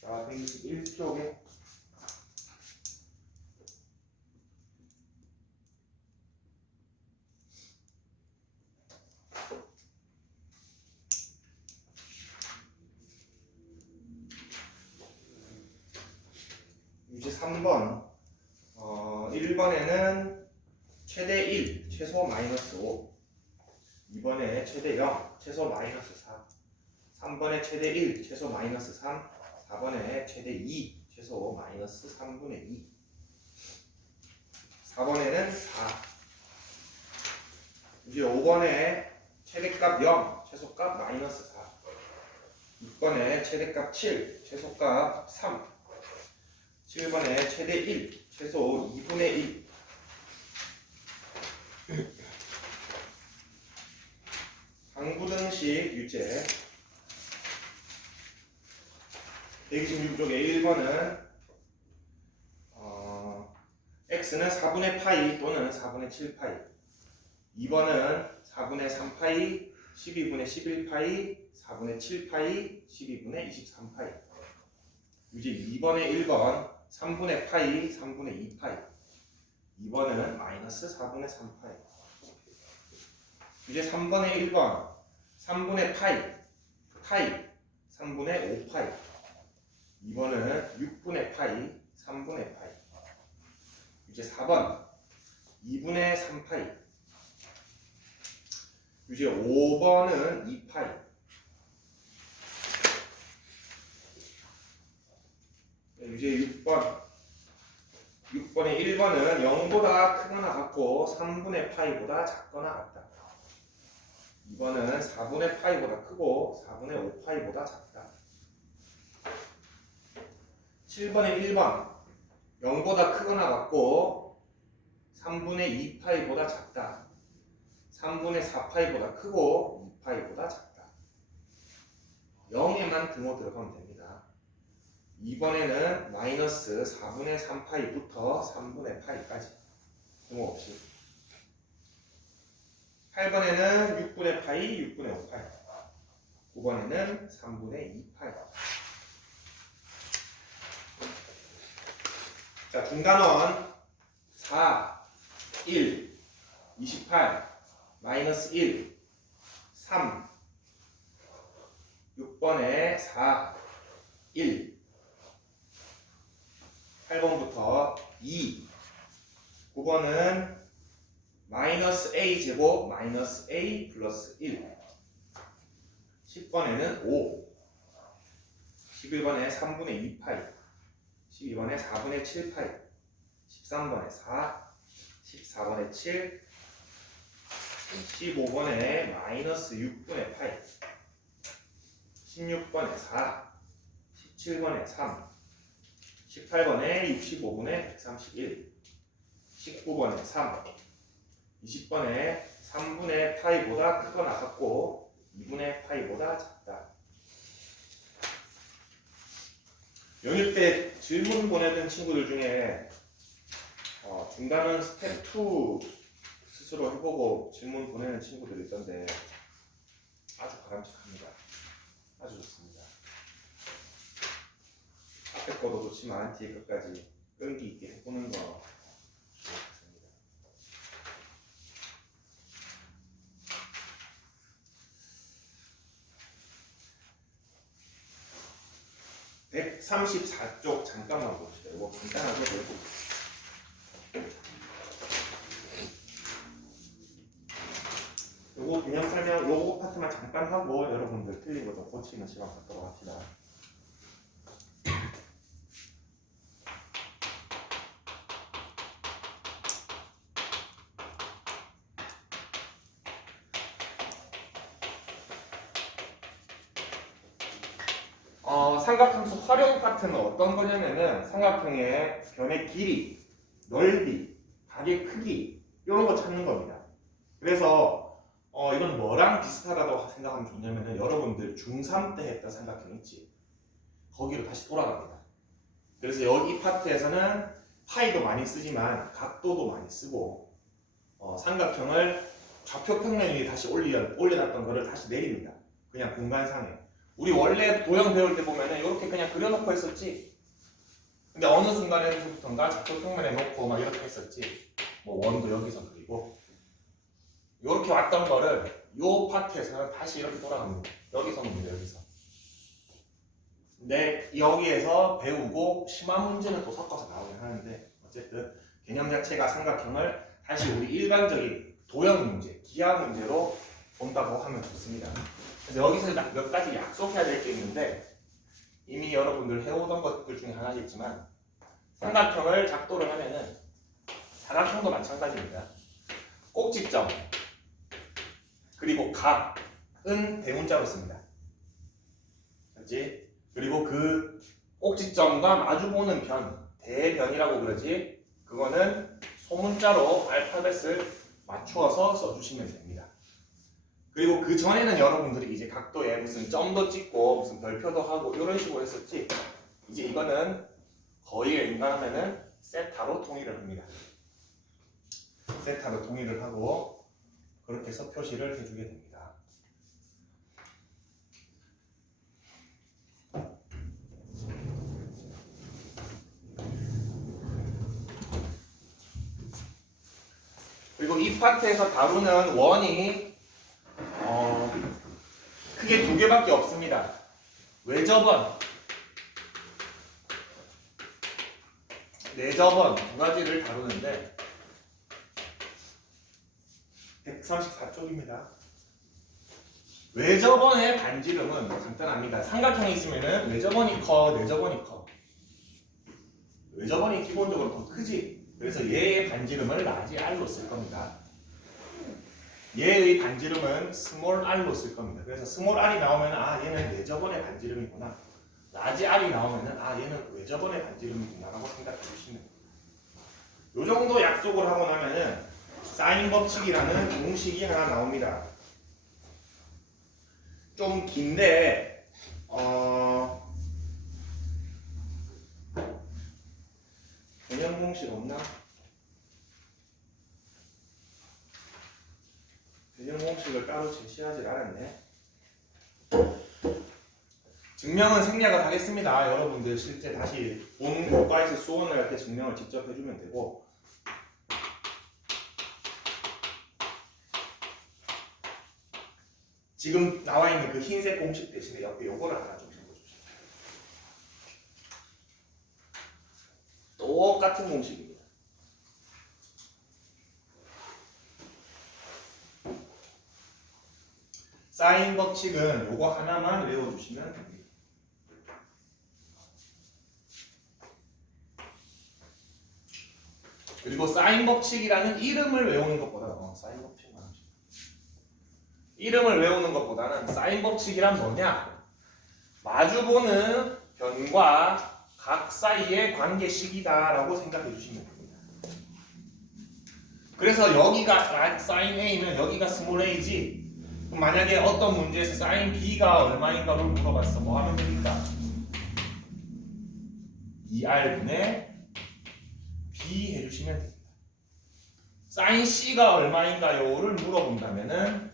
자, 121쪽에 이제 3번 어, 1번에는 최대 1, 최소 마이너스 5 2번에 최대 0, 최소 마이너스 4 3번에 최대 1, 최소 마이너스 3 4번에 최대 2, 최소 마이너스 3분의 2 4번에는 4 이제 5번에 최대값 0, 최소값 마이너스 4 6번에 최대값 7, 최소값 3 7번에 최대 1, 최소 2분의 1 항구등식 유제 126쪽의 1번은 어, x는 4분의 파이 또는 4분의 7파이 2번은 4분의 3파이 12분의 11파이 4분의 7파이 12분의 23파이. 이제 2번의 1번 3분의 파이 3분의 2파이 2번은 마이너스 4분의 3파이. 이제 3번의 1번 3분의 파이 파이 3분의 5파이 2번은 6분의 파이 3분의 파이. 이제 4번. 2분의 3파이. 이제 5번은 2파이. 이제 6번. 6번의 1번은 0보다 크거나 같고 3분의 파이보다 작거나 같다. 2번은 4분의 파이보다 크고 4분의 5파이보다 작다 7번의 1번. 0보다 크거나 같고 3분의 2파이보다 작다. 3분의 4파이보다 크고 2파이보다 작다. 0에만 등호 들어가면 됩니다. 2번에는 마이너스 4분의 3파이부터 3분의 파이까지 등호 없이. 8번에는 6분의 파이, 6분의 5파이. 9번에는 3분의 2파이 자 중간원 4, 1, 28, 마이너스 1, 3 6번에 4, 1 8번부터 2 9번은 마이너스 a 제곱 마이너스 a 플러스 1 10번에는 5 11번에 3분의 2파이 12번에 4분의 7 파이 13번에 4 14번에 7 15번에 마이너스 6분의 파이 16번에 4 17번에 3 18번에 65분의 131 19번에 3 20번에 3분의 파이보다 크거나 같고 2분의 파이보다 작다 영일 때 질문 보내는 친구들 중에 어, 중간은 스텝 2 스스로 해보고 질문 보내는 친구들이 있던데 아주 바람직합니다. 아주 좋습니다. 앞에 거도 좋지만 뒤에 것까지 끈기 있게 해보는 거 좋습니다. (134쪽) 잠깐만 봅시다. 이거 간단하게 보고 요거 그냥 설명 요거 파트만 잠깐 하고 여러분들 틀린 거좀 고치는 시간 갖도록 합시다. 파트는 어떤 거냐면은 삼각형의 변의 길이, 넓이, 각의 크기 이런 거 찾는 겁니다. 그래서 어, 이건 뭐랑 비슷하다고 생각하면 좋냐면은 여러분들 중3 때 했던 삼각형 있지. 거기로 다시 돌아갑니다. 그래서 여기 이 파트에서는 파이도 많이 쓰지만 각도도 많이 쓰고 어, 삼각형을 좌표 평면 위에 다시 올려, 올려놨던 거를 다시 내립니다. 그냥 공간상에. 우리 원래 도형 배울 때 보면은 이렇게 그냥 그려놓고 했었지. 근데 어느 순간에부터인가 작도 평면에 놓고 막 이렇게 했었지. 뭐 원도 여기서 그리고 이렇게 왔던 거를 요 파트에서는 다시 이렇게 돌아갑니다. 여기서 봅니다. 여기서. 근데 여기에서 배우고 심한 문제는 또 섞어서 나오긴 하는데 어쨌든 개념 자체가 삼각형을 다시 우리 일반적인 도형 문제, 기하 문제로 본다고 하면 좋습니다. 그래서 여기서 딱몇 가지 약속해야 될 게 있는데 이미 여러분들 해오던 것들 중에 하나겠지만 삼각형을 작도를 하면은 사각형도 마찬가지입니다. 꼭지점 그리고 각은 대문자로 씁니다. 그렇지? 그리고 그 꼭지점과 마주보는 변 대변이라고 그러지 그거는 소문자로 알파벳을 맞추어서 써주시면 됩니다. 그리고 그 전에는 여러분들이 이제 각도에 무슨 점도 찍고 무슨 별표도 하고 이런 식으로 했었지. 이제 이거는 거의 웬간하면은 세타로 통일을 합니다. 세타로 통일을 하고 그렇게 해서 표시를 해주게 됩니다. 그리고 이 파트에서 다루는 원이 어, 크게 두 개밖에 없습니다. 외접원, 내접원 두 가지를 다루는데 134쪽입니다. 외접원의 반지름은 간단합니다. 삼각형이 있으면은 외접원이 커, 내접원이 커. 외접원이 기본적으로 더 크지. 그래서 얘의 반지름을 라지 R로 쓸 겁니다. 얘의 반지름은 스몰 r로 쓸 겁니다. 그래서 스몰 r이 나오면 아 얘는 외접원의 반지름이구나. 라지 r이 나오면 아 얘는 외접원의 반지름이구나라고 생각해 주시면 됩니다. 요 정도 약속을 하고 나면은 사인 법칙이라는 공식이 하나 나옵니다. 좀 긴데 어 개념 공식 없나? 개념 공식을 따로 제시하지 않았네. 증명은 생략을 하겠습니다. 여러분들 실제 다시 본 교과에서 수원을 할 때 증명을 직접 해주면 되고 지금 나와 있는 그 흰색 공식 대신에 옆에 요거를 하나 좀 적어주세요. 똑같은 공식입니다. 사인 법칙은 요거 하나만 외워주시면 됩니다. 그리고 사인 법칙이라는 이름을 외우는 것보다 어, 사인 법칙만 합시다. 이름을 외우는 것보다는 사인 법칙이란 뭐냐? 마주보는 변과 각 사이의 관계식이다라고 생각해 주시면 됩니다. 그래서 여기가 사인 A면 여기가 스몰 a지. 만약에 어떤 문제에서 사인 B가 얼마인가를 물어봤어. 뭐 하면 됩니까? 2R분의 B 해주시면 됩니다. 사인 C가 얼마인가요를 물어본다면은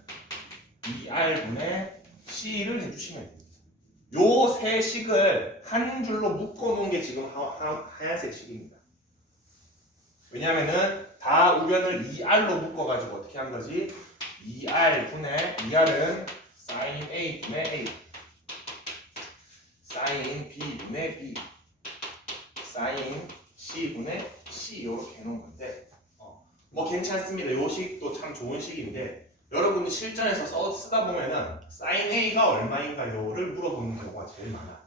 2R분의 C를 해주시면 됩니다. 요 세 식을 한 줄로 묶어놓은 게 지금 하, 하, 하얀색 식입니다. 왜냐면은 다 우변을 2R로 묶어가지고 어떻게 한 거지? 2R분의 2R은 sin A분의 A sin B분의 B sin C분의 C 이렇게 해놓은 건데 어, 뭐 괜찮습니다. 요 식도 참 좋은 식인데 여러분이 실전에서 써, 쓰다 보면은 sin A가 얼마인가요를 물어보는 경우가 제일 많아.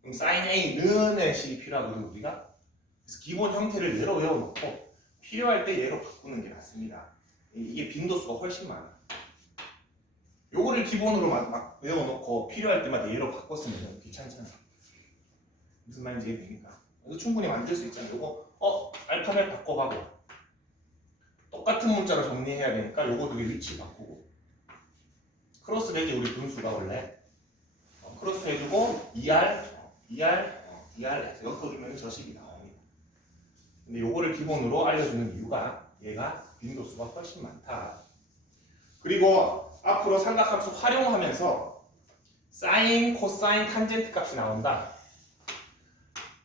그럼 sin A는의 식이 필요하거든 우리가. 그래서 기본 형태를 얘로 외워놓고 필요할 때 얘로 바꾸는 게 낫습니다. 이- 이게 빈도수가 훨씬 많아. 요거를 기본으로 막, 막 외워놓고 필요할 때마다 얘로 바꿨으면 귀찮잖아. 무슨 말인지 이해됩니까? 그래서 충분히 만들 수 있잖아요. 요거 어 알파벳 바꿔가고 똑같은 문자로 정리해야 되니까 요거 되게 위치 바꾸고 크로스 되지 우리 분수가 원래 어, 크로스 해주고 ER 어, ER 어, ER 해서 엮어주면 저 식이 나옵니다. 근데 요거를 기본으로 알려주는 이유가 얘가 빈도수가 훨씬 많다. 그리고 앞으로 삼각함수 활용하면서 사인, 코사인, 탄젠트 값이 나온다.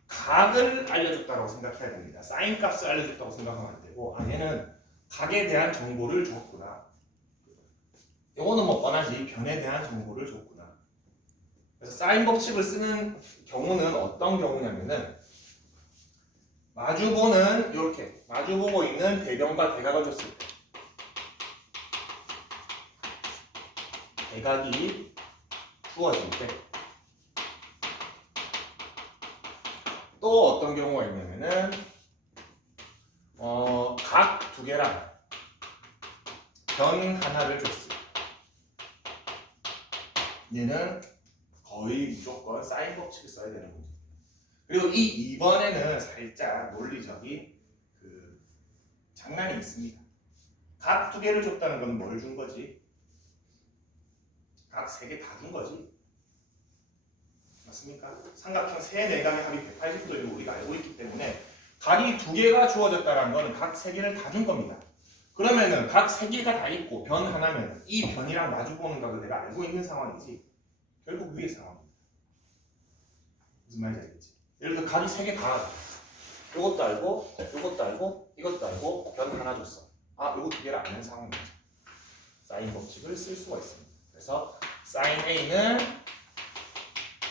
각을 알려줬다고 생각해야 됩니다. 사인 값을 알려줬다고 생각하면 안 되고, 아 얘는 각에 대한 정보를 줬구나. 이거는 뭐 뻔하지 변에 대한 정보를 줬구나. 그래서 사인 법칙을 쓰는 경우는 어떤 경우냐면은 마주보는 이렇게 마주보고 있는 대변과 대각을 줬을 때 대각이 주어질 때 또 어떤 경우가 있냐면은 어, 각 두 개랑 변 하나를 줬을 때 얘는 거의 무조건 사인 법칙을 써야 되는 문제. 그리고 이 2번에는 살짝 논리적인 그 장난이 있습니다. 각 두 개를 줬다는 건 뭘 준 거지? 각 세 개 다 준 거지. 맞습니까? 삼각형 세 내각의 합이 180도를 우리가 알고 있기 때문에 각이 두 개가 주어졌다는 건 각 세 개를 다 준 겁니다. 그러면은 각 세 개가 다 있고 변 하나면 이 변이랑 마주보는 각을 내가 알고 있는 상황이지 결국 위의 상황입니다. 무슨 말인지 알겠지? 예를 들어 각이 세 개다 이것도 알고 이것도 알고 이것도 알고 변 하나 줬어. 아 이거 두 개를 아는 상황이죠. 사인 법칙을 쓸 수가 있습니다. 그래서 사인 A는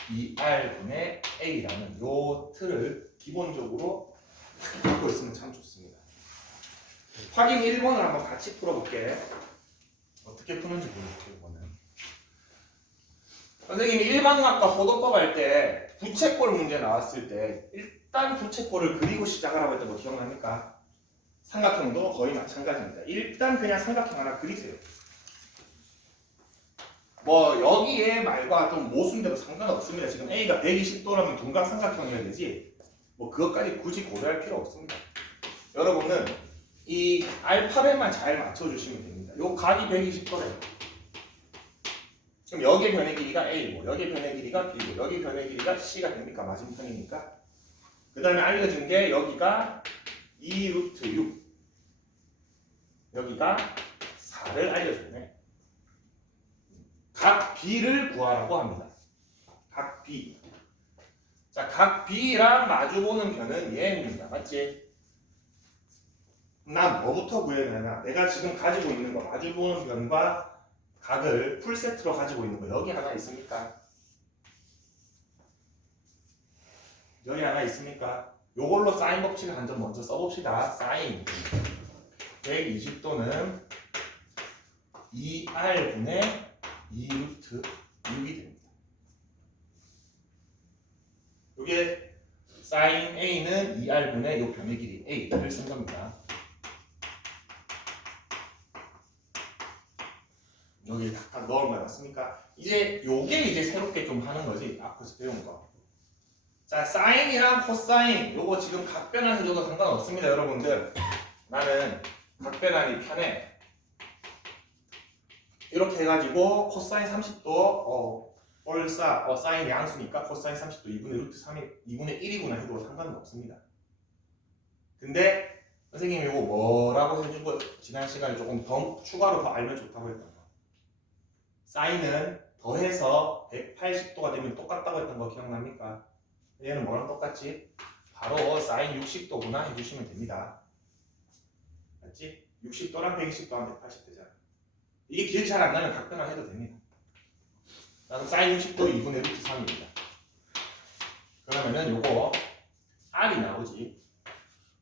2R분의 A라는 요 틀을 기본적으로 갖고 있으면 참 좋습니다. 확인 1번을 한번 같이 풀어볼게. 어떻게 푸는지 보여줄게 이거는. 선생님이 일반학과 호도법 할 때 부채꼴 문제 나왔을 때 일단 부채꼴을 그리고 시작을 하고 했던 거 기억납니까? 삼각형도 거의 마찬가지입니다. 일단 그냥 삼각형 하나 그리세요. 뭐 여기에 말과 좀 모순돼도 상관없습니다. 지금 A가 120도라면 둔각 삼각형이어야 되지 뭐 그것까지 굳이 고려할 필요 없습니다. 여러분은 이 알파벳만 잘 맞춰주시면 됩니다. 요 각이 120도래요. 그럼 여기의 변의 길이가 A고 여기의 변의 길이가 B고 여기 변의 길이가 C가 됩니까? 맞은편이니까. 그 다음에 알려준 게 여기가 2 루트 6 여기가 4를 알려줬네. 각 B를 구하라고 합니다. 각 B. 자, 각 B랑 마주보는 변은 얘입니다. 맞지? 난 뭐부터 구해야 되나? 내가 지금 가지고 있는 거 마주보는 변과 각을 풀세트로 가지고 있는 거 여기 하나 있습니까? 여기 하나 있습니까? 요걸로 사인 법칙을 한 점 먼저 써봅시다. 사인 120도는 2R분의 2루트 6이 됩니다. 요게 사인 A는 2R분의 요 변의 길이 A를 쓴 겁니다. 여기 다 넣은 거 맞습니까? 이제 요게 이제 새롭게 좀 하는 거지 앞에서 배운 거. 자 사인이랑 코사인 요거 지금 각변환 해줘도 상관없습니다 여러분들. 나는 각변환이 편해. 이렇게 해가지고 코사인 30도 어 얼싸 어 사인 양수니까 코사인 30도 2분의 루트 3이 2분의 1이구나 해도 상관은 없습니다. 근데 선생님이 이거 뭐라고 해주고 지난 시간에 조금 더 추가로 더 알면 좋다고 했던 거. 사인은 더해서 180도가 되면 똑같다고 했던 거 기억납니까? 얘는 뭐랑 똑같지? 바로 사인 60도구나 해주시면 됩니다. 맞지? 60도랑 120도 하면 180 되잖아. 이게 기억이 잘안 나면 각변화 해도 됩니다. 나는 사인 60도 2분의 루트 3입니다. 그러면은 요거 R이 나오지.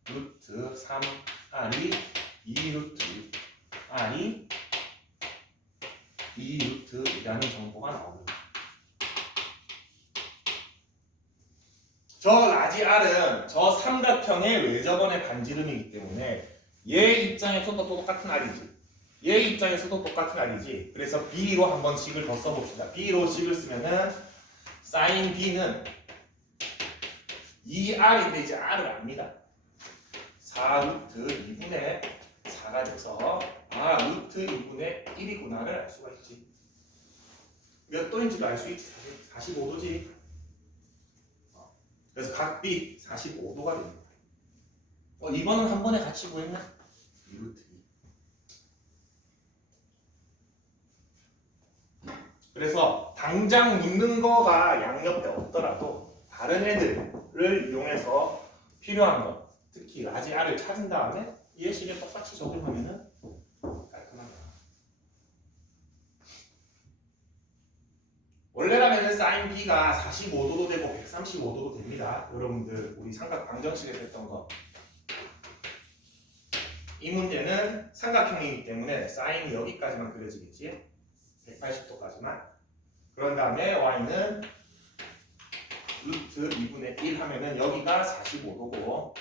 루트 3 R이 2 루트 6 R이 2 루트이라는 정보가 나옵니다. 저 라지 R은 저 삼각형의 외접원의 반지름이기 때문에 얘 입장에서도 똑같은 R이지. 얘 입장에서도 똑같은 R이지. 그래서 B로 한번 식을 더 써봅시다. B로 식을 쓰면은 사인 B는 2R인데 이제 R을 압니다. 4 루트 2분의 4가 돼서 아 루트 2분의 1이구나를 알 수가 있지. 몇 도인지도 알 수 있지. 사실 45도지. 그래서 각 B 45도가 됩니다. 어, 이번은 한 번에 같이 구했나? 2루트 2. 그래서 당장 묻는 거가 양옆에 없더라도 다른 애들을 이용해서 필요한 거, 특히 라지 R을 찾은 다음에 이해식에 똑같이 적용하면은 깔끔하다. 원래라면은 사인 B가 45도도 되고 135도도 됩니다. 여러분들 우리 삼각 방정식에서 했던 거. 이 문제는 삼각형이기 때문에 사인이 여기까지만 그려지겠지. 180도까지만. 그런 다음에 y는 루트 2분의 1 하면은 여기가 45도고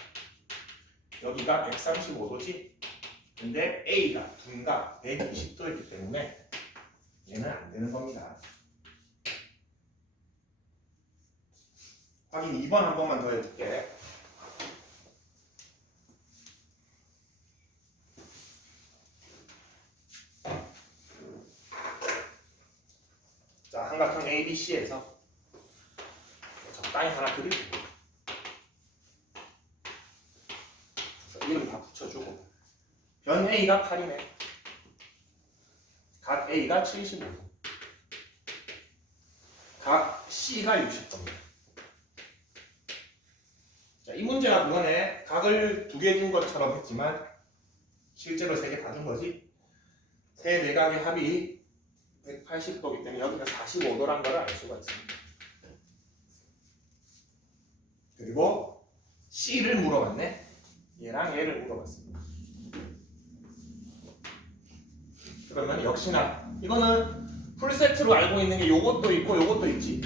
여기가 135도지. 근데 a가 둔각 120도이기 때문에 얘는 안 되는 겁니다. 확인 2번 한 번만 더 해줄게. 자, 삼각형 ABC에서 적당히 하나 그릴게요. 그래서 이름 다 붙여주고 변 A가 8이네. 각 A가 75도. 각 C가 60도입니다. 자, 이 문제가 그거네. 각을 두 개 준 것처럼 했지만 실제로 세 개 다 준 거지. 세 내각의 합이 180도이기 때문에 여기가 45도란 걸 알 수가 있습니다. 그리고 C를 물어봤네. 얘랑 얘를 물어봤습니다. 그러면 역시나 이거는 풀세트로 알고 있는 게 요것도 있고 요것도 있지.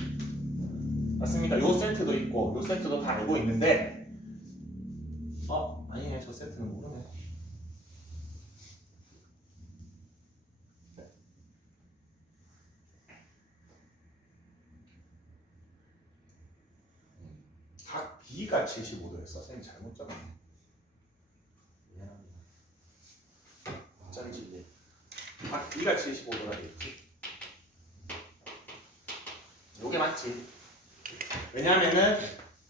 맞습니다. 요 세트도 있고 요 세트도 다 알고 있는데 어 아니네 저 세트는 모르네. 각 B가 75도였어. 선생님 잘못 적었네. 미안합니다. 어쩐지 각 B가 75도라 되겠지. 요게 맞지. 왜냐하면은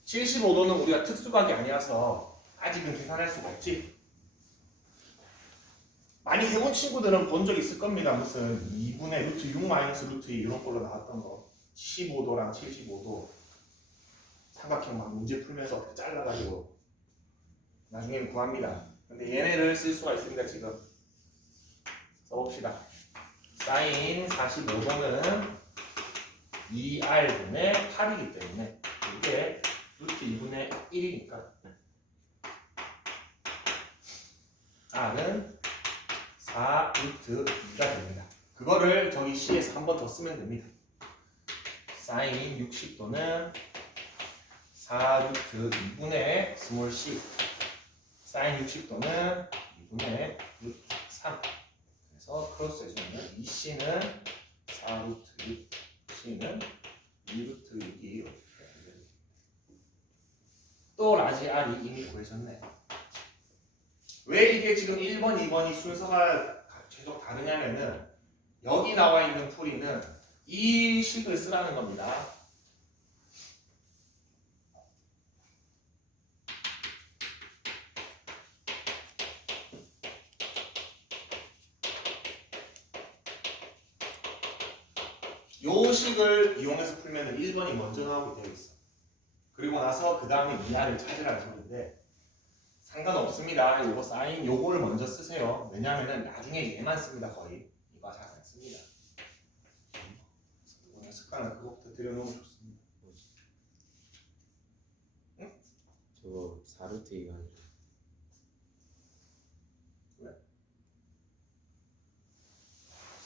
75도는 우리가 특수각이 아니라서 아직은 계산할 수가 없지. 많이 해본 친구들은 본 적 있을 겁니다. 무슨 2분의 루트 6 마이너스 루트 2 이런 걸로 나왔던 거. 15도랑 75도. 삼각형 막 문제 풀면서 잘라가지고 나중에는 구합니다. 근데 얘네를 쓸 수가 있습니다. 지금 써봅시다. 사인 45도는 2r분의 8이기 때문에 이게 루트 2분의 1이니까 r은 4 루트 2가 됩니다. 그거를 저기 C에서 한 번 더 쓰면 됩니다. 사인 60도는 4 루트 2분의 스몰 c 사인 60도는 2분의 루트 3 그래서 크로스 해주면 이 c는 4 루트 6 c는 2 루트 6이 이렇게 됩니다. 또 라지 r이 이미 구해졌네 왜 이게 지금 1번, 2번이 순서가 계속 다르냐면은 여기 나와 있는 풀이는 이 식을 쓰라는 겁니다 요 식을 이용해서 풀면 1번이 먼저 나오게 되어 있어. 그리고 나서 그 다음에 이하를 찾으라는 소리인데 상관없습니다. 요거 사인 요거를 먼저 쓰세요. 왜냐하면 나중에 얘만 씁니다. 거의 이거 잘 안 씁니다. 이번에 습관을 그거부터 들여놓으면 좋습니다. 저거 4루트 이가 아니라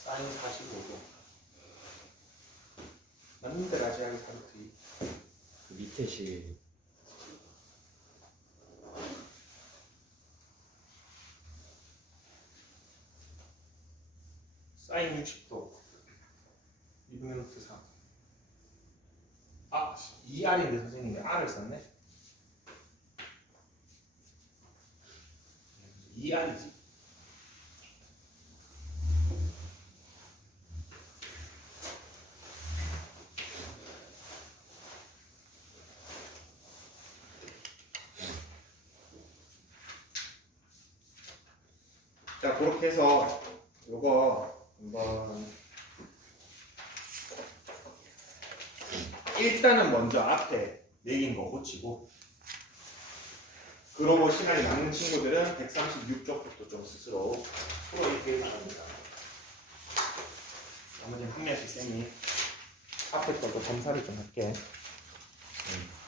사인 45도. 맞는데 라지아이 사루트 그 밑에 식 사인 60도. 2분의 루트 3 아, 2R인데 선생님이 R을 썼네? 2R이지 자 그렇게 해서 요거 한번 일단은 먼저 앞에 내긴 거 고치고 그러고 시간이 남는 친구들은 136쪽부터 좀 스스로 풀어주길 바랍니다. 나머지는 한 명씩 쌤이 앞에 것도 검사를 좀 할게.